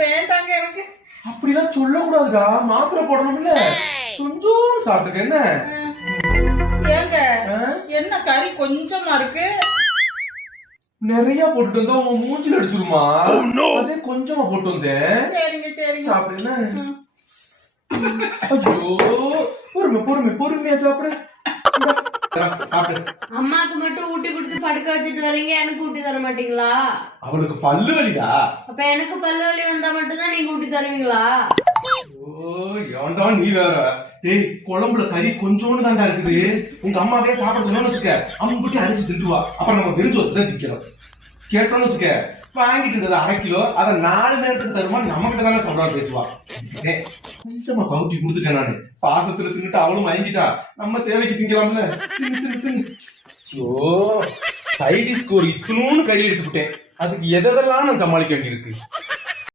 வேண்டாங்க எனக்கு. அப்படிலாம் சொல்லக்கூடாதுடா. மாத்திரை போடணும்ல. கொஞ்சம் சாப்பிட்டுக்க என்ன? ஏங்க? என்ன கறி கொஞ்சமா இருக்கு? நிறைய போட்டுட்டு வந்தா உங்க மூஞ்சில அடிச்சிருமா? அதே கொஞ்சமா போட்டு வந்தேன். சரிங்க சரிங்க. சாப்பிடு என்ன? ம். ஐயோ பொறுமை பொறுமை பொறுமையா சாப்பிடு. அம்மாக்கு மட்டும் ஊட்டி கொடுத்து படுக்க வச்சுட்டு வரீங்க எனக்கு ஊட்டி தர மாட்டீங்களா? அவளுக்கு பல்லு வலிடா. அப்ப எனக்கு பல்லு வலி வந்தா மட்டும் தான் நீங்க ஊட்டி தருவீங்களா? ஓ ஏன்டா நீ வேற? டேய் குழம்புல கறி கொஞ்சோண்டு தான்டா இருக்குது. உங்க அம்மாவே சாப்பிட சொன்னு வச்சுக்க அம்முக்குட்டி அரிச்சு திண்டுவா அப்புறம் நம்ம விரிஞ்சு தான் திக்கணும். கேட்டோம்னு வச்சுக்க வாங்கிட்டு இருந்தது அரை கிலோ அதை நாலு நேரத்துக்கு தருமா? நம்ம கிட்ட தானே சொல்றாரு பேசுவா. கொஞ்சமா கவுட்டி கொடுத்துட்டேன் நானு. பாசத்துல தின்னுட்டு அவளும் மயங்கிட்டா. நம்ம தேவைக்கு திங்கலாம்ல. தின்னு தின்னு ஐயோ சைடிஸ்க்கு ஒரு இத்தனூன்னு கறி எடுத்துக்கிட்டேன் அதுக்கு எதெல்லாம் நான் சமாளிக்க வேண்டியிருக்கு?